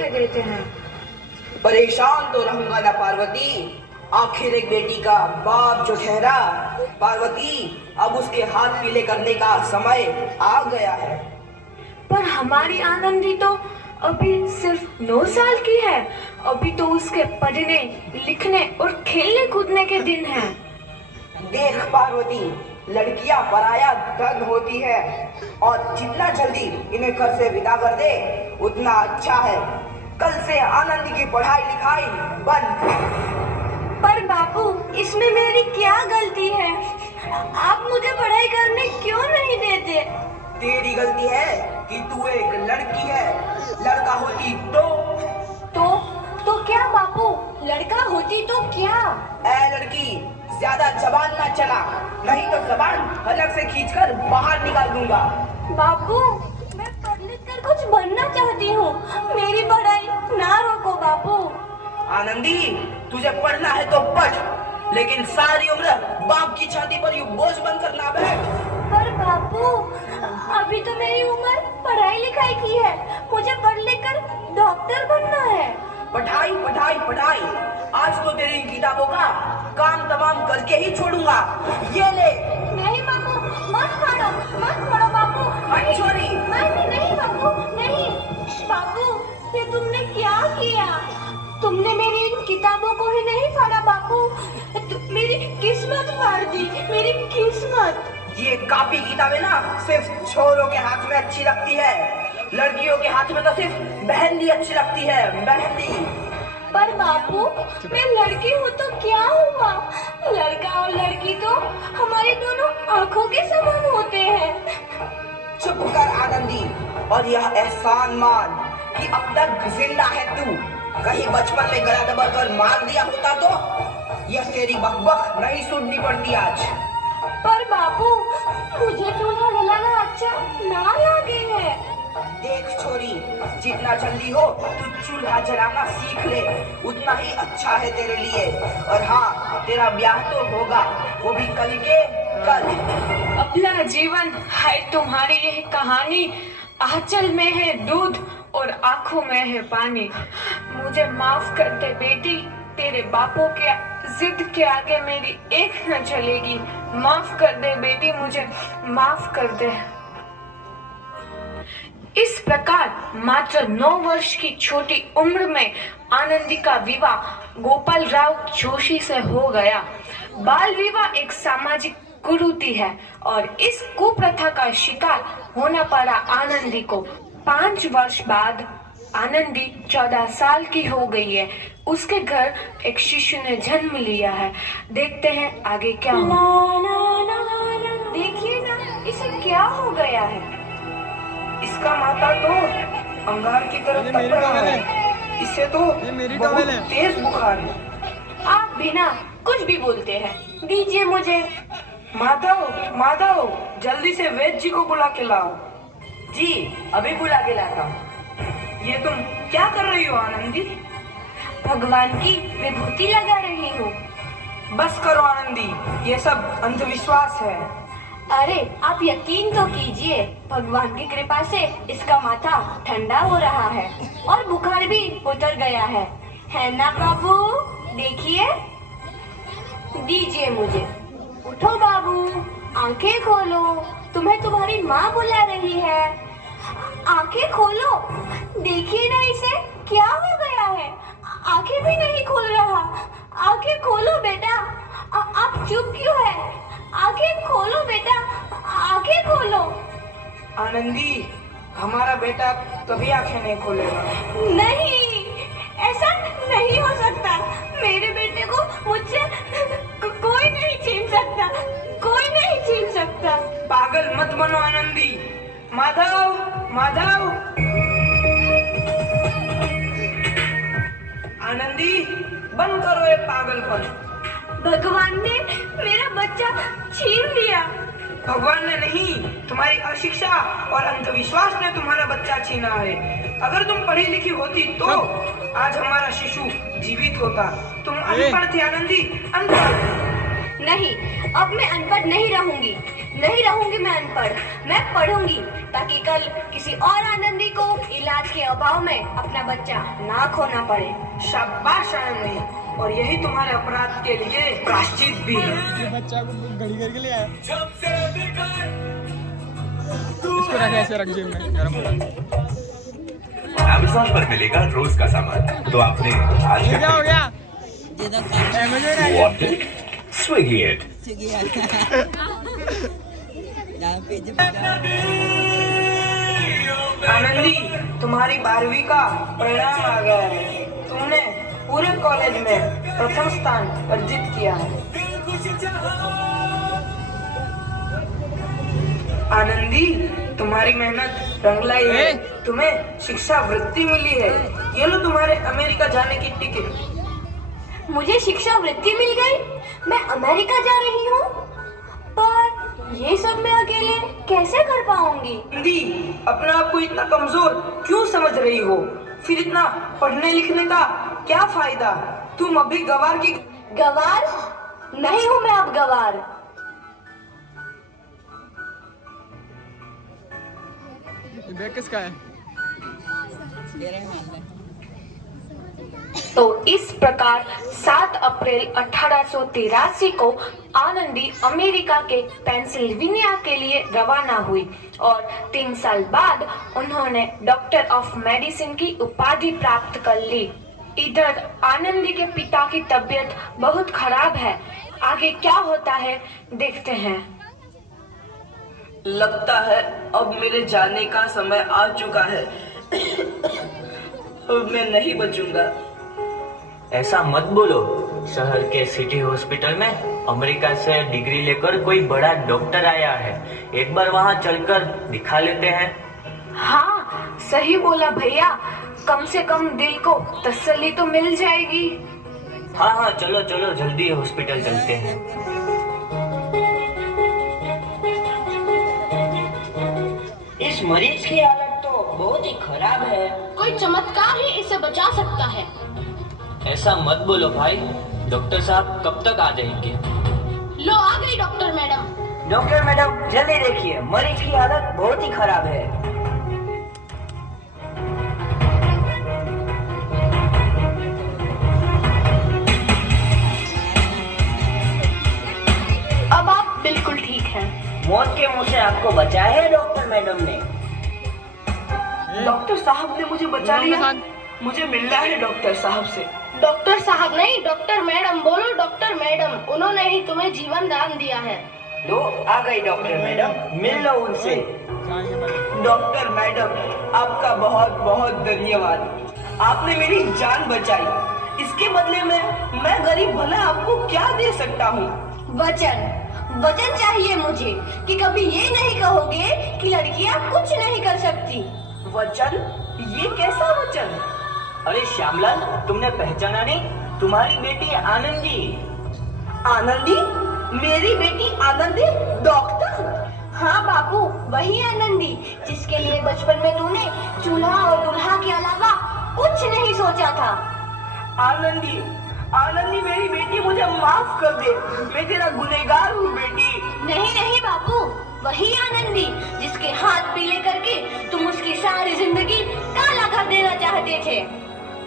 कह देते हैं। परेशान तो रहूंगा ना पार्वती, आखिर एक बेटी का बाप जो ठहरा। पार्वती, अब उसके हाथ पीले करने का समय आ गया है। पर हमारी आनंदी तो अभी सिर्फ 9 साल की है। अभी तो उसके पढ़ने लिखने और खेलने कूदने के दिन हैं। देख पार्वती, लड़कियां पराया धन होती है और जितना जल्दी इन्हें घर से विदा कर दे उतना अच्छा है। कल से आनंद की पढ़ाई लिखाई बंद। पर बापू, इसमें मेरी क्या गलती है? आप मुझे पढ़ाई करने क्यों नहीं देते? तेरी गलती है कि तू एक लड़की है। लड़का होती तो क्या बापू? लड़का होती तो क्या? ए लड़की, ज्यादा जबान ना चला, नहीं तो जबान हलक से खींचकर बाहर निकाल दूंगा। बापू, मैं पढ़ लिख कर कुछ बनना चाहती हूँ। मेरी पढ़ाई ना रोको बापू। आनंदी, तुझे पढ़ना है तो पढ़, लेकिन सारी उम्र बाप की छाती पर यूं बोझ बनकर ना बैठ। पर बापू, अभी तो मेरी उम्र पढ़ाई लिखाई की है। मुझे पढ़ लिख कर डॉक्टर बनना है। पढ़ाई पढ़ाई पढ़ाई, आज तो तेरी किताबों का काम तमाम करके ही छोड़ूंगा। ये ले। नहीं बापू, मत फाड़ो बापू। छोरी। नहीं बापू, नहीं। बापू, ये तुमने क्या किया? तुमने मेरी इन किताबों को ही नहीं फाड़ा बापू, मेरी किस्मत फाड़ दी, मेरी किस्मत। ये कापी किताबें ना सिर्फ छोरों के हाथ में अच्छी लगती है, लड़कियों के हाथ में तो सिर्फ मेहंदी अच्छी लगती है, मेहंदी। पर बापू, मैं लड़की हूँ तो क्या हुआ? लड़का और लड़की तो हमारी दोनों आंखों के समान होते हैं। चुप कर आनंदी, और यह एहसान मान कि अब तक जिंदा है तू। कहीं बचपन में गला दबाकर मार दिया होता तो यह तेरी बकबक नहीं सुननी पड़ती आज। पर बापू, मुझे चूल्हा जलाना अच्छा ना लगे है। देख छोरी, जितना जल्दी हो तू चूल्हा जलाना सीख ले, उतना ही अच्छा है तेरे लिए। और हाँ, तेरा ब्याह तो होगा, वो भी कल के कल। अपना जीवन है तुम्हारी यह कहानी, आंचल में है दूध और आंखों में है पानी। मुझे माफ कर दे बेटी, तेरे बापों के जिद के आगे मेरी एक न चलेगी। माफ कर दे बेटी, मुझे माफ कर दे। इस प्रकार मात्र 9 वर्ष की छोटी उम्र में आनंदी का विवाह गोपाल राव जोशी से हो गया। बाल विवाह एक सामाजिक कुरीति है और इस कुप्रथा का शिकार होना पड़ा आनंदी को। 5 वर्ष बाद आनंदी 14 साल की हो गई है। उसके घर एक शिशु ने जन्म लिया है। देखते हैं आगे क्या होगा। देखिए ना, इसे क्या हो गया है? इसका माथा तो अंगार की तरफ तप रहा है। इसे तो बहुत तेज बुखार है। आप बिना कुछ भी बोलते हैं, दीजिए मुझे। माधव, जल्दी से वैद्य जी को बुला के लाओ। जी, अभी बुला के लाता हूँ। ये तुम क्या कर रही हो आनंदी? भगवान की विभूति लगा रही हूँ। बस करो आनंदी, ये सब अंधविश्वास है। अरे आप यकीन तो कीजिए, भगवान की कृपा से इसका माथा ठंडा हो रहा है और बुखार भी उतर गया है ना बाबू? देखिए, दीजिए मुझे। उठो बाबू, आंखें खोलो, तुम्हें तुम्हारी माँ बुला रही है। आंखें खोलो, देखिए ना इसे क्या हो गया है। आंखें भी नहीं खोल रहा। आंखें खोलो बेटा। आप चुप क्यों है? आंखें खोलो बेटा, आंखें खोलो। आनंदी, हमारा बेटा कभी आंखें नहीं खोलेगा। नहीं, ऐसा नहीं हो सकता। मेरे बेटे को मुझसे कोई नहीं छीन सकता, कोई नहीं छीन सकता। पागल मत बनो आनंदी। माधव, आनंदी, बंद करो ये पागलपन। भगवान ने मेरा बच्चा छीन लिया। भगवान ने नहीं, तुम्हारी अशिक्षा और अंधविश्वास ने तुम्हारा बच्चा छीना है। अगर तुम पढ़ी लिखी होती तो आज हमारा शिशु जीवित होता। तुम अनपढ़ थे आनंदी, अनपढ़। नहीं, अब मैं अनपढ़ नहीं रहूंगी। नहीं रहूंगी मैं अनपढ़, मैं पढ़ूंगी ताकि कल किसी और आनंदी को इलाज के अभाव में अपना बच्चा ना खोना पड़े। शाबाश आनंदी, और यही तुम्हारे अपराध के लिए प्रायश्चित भी है। ये बच्चा को घड़ी करके ले आया। इसको रख ऐसे रख जेब में, गरम हो रहा है। अमेज़न पर मिलेगा रोज का सामान, तो आपने आज ये क्या हो गया? Amazon आ गया। What it? Swiggy it. Anandi, तुम्हारी 12वीं का परिणाम आ गया है। तुमने पूरे कॉलेज में प्रथम स्थान अर्जित किया है। आनंदी, तुम्हारी मेहनत रंग लाई है। तुम्हें शिक्षा वृत्ति मिली है। ये लो तुम्हारे अमेरिका जाने की टिकट। मुझे शिक्षा वृत्ति मिल गई, मैं अमेरिका जा रही हूँ, पर ये सब मैं अकेले कैसे कर पाऊंगी? आनंदी, अपने आप को इतना कमजोर क्यों समझ रही हो? फिर इतना पढ़ने लिखने का क्या फायदा? तुम अभी गवार की गवार नहीं हूँ मैं अब गवार। ये बैग किसका है? तो इस प्रकार 7 अप्रैल 1883 को आनंदी अमेरिका के पेंसिल्वेनिया के लिए रवाना हुई और 3 साल बाद उन्होंने डॉक्टर ऑफ मेडिसिन की उपाधि प्राप्त कर ली। इधर आनंदी के पिता की तबीयत बहुत खराब है। आगे क्या होता है देखते हैं। लगता है अब मेरे जाने का समय आ चुका है। अब मैं नहीं बचूंगा। ऐसा मत बोलो। शहर के सिटी हॉस्पिटल में अमेरिका से डिग्री लेकर कोई बड़ा डॉक्टर आया है। एक बार वहाँ चलकर दिखा लेते हैं। हाँ, सही बोला भैया। कम से कम दिल को तसल्ली तो मिल जाएगी। हाँ हाँ, चलो चलो जल्दी हॉस्पिटल चलते हैं। इस मरीज की हालत तो बहुत ही खराब है। कोई चमत्कार ही इसे बचा सकता है। ऐसा मत बोलो भाई, डॉक्टर साहब कब तक आ जाएंगे? लो आ गई डॉक्टर मैडम। डॉक्टर मैडम जल्दी देखिए, मरीज की हालत बहुत ही खराब है। अब आप बिल्कुल ठीक हैं। मौत के मुंह से आपको बचाया है डॉक्टर मैडम ने। डॉक्टर साहब ने मुझे बचा लिया। मुझे मिलना है डॉक्टर साहब से। डॉक्टर साहब नहीं, डॉक्टर मैडम बोलो। डॉक्टर मैडम, उन्होंने ही तुम्हें जीवन दान दिया है। लो आ गई डॉक्टर मैडम, मिल लो उनसे। डॉक्टर मैडम, आपका बहुत बहुत धन्यवाद। आपने मेरी जान बचाई। इसके बदले में मैं गरीब भला आपको क्या दे सकता हूँ? वचन चाहिए मुझे कि कभी ये नहीं कहोगे कि लड़कियां कुछ नहीं कर सकती। वचन? ये कैसा वचन? अरे श्यामलाल, तुमने पहचाना नहीं? तुम्हारी बेटी आनंदी। आनंदी? मेरी बेटी आनंदी डॉक्टर? हाँ बापू, वही आनंदी जिसके लिए बचपन में तूने चूल्हा और दूल्हा के अलावा कुछ नहीं सोचा था। आनंदी, आनंदी मेरी बेटी, मुझे माफ कर दे। मैं तेरा गुनहगार हूँ बेटी। नहीं नहीं बापू, वही आनंदी जिसके हाथ पीले करके तुम उसकी सारी जिंदगी काला कर देना चाहते थे।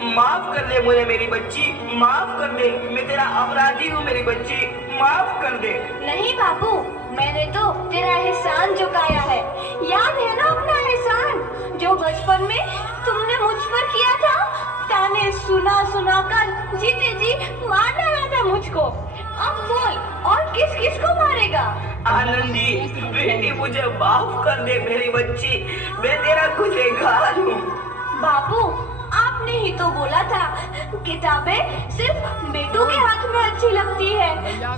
माफ कर दे मुझे मेरी बच्ची, माफ कर दे। मैं तेरा अपराधी हूँ मेरी बच्ची, माफ कर दे। नहीं बापू, मैंने तो तेरा एहसान चुकाया है। याद है ना अपना एहसान जो बचपन में तुमने मुझ पर किया था? ताने सुना सुना कर जीते जी मार डाला था मुझको। अब बोल, और किस किस को मारेगा? आनंदी बेटी, मुझे माफ कर दे मेरी बच्ची, मैं तेरा गुनहगार हूँ। बापू, आपने ही तो बोला था किताबें सिर्फ बेटों के हाथ में अच्छी लगती है,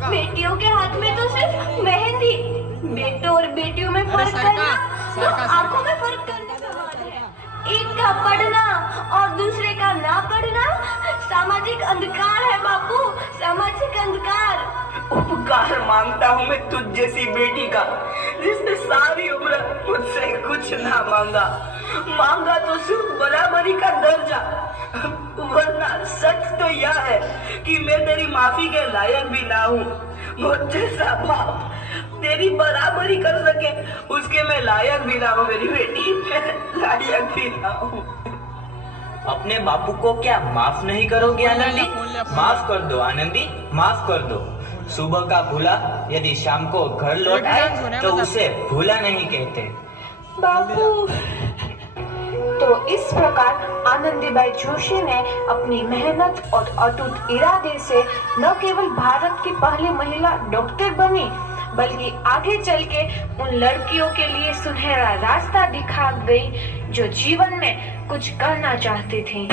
बेटियों के हाथ में तो सिर्फ मेहंदी। बेटों और बेटियों में फर्क करना तो आंखों में फर्क करने का बात है। एक का पढ़ना और दूसरे का ना पढ़ना सामाजिक अंधकार है बापू, सामाजिक अंधकार। उपकार मांगता हूँ मैं तुझ जैसी बेटी का, जिसने सारी उम्र मुझसे कुछ ना मांगा तो सिर्फ बराबरी का दर्जा। वरना सच तो यह है कि मैं तेरी माफी के लायक भी ना हूँ। मुझ जैसा बाप तेरी बराबरी कर सके उसके मैं लायक भी ना हूँ मेरी बेटी, मैं लायक भी ना हूँ। अपने बापू को क्या माफ नहीं करोगे आनंदी? माफ कर दो आनंदी, माफ कर दो। सुबह का भूला यदि शाम को घर लौट आए तो उसे भूला नहीं कहते। बापू। तो इस प्रकार आनंदीबाई जोशी ने अपनी मेहनत और अटूट इरादे से न केवल भारत की पहली महिला डॉक्टर बनी, बल्कि आगे चल के उन लड़कियों के लिए सुनहरा रास्ता दिखा गई जो जीवन में कुछ करना चाहती थी।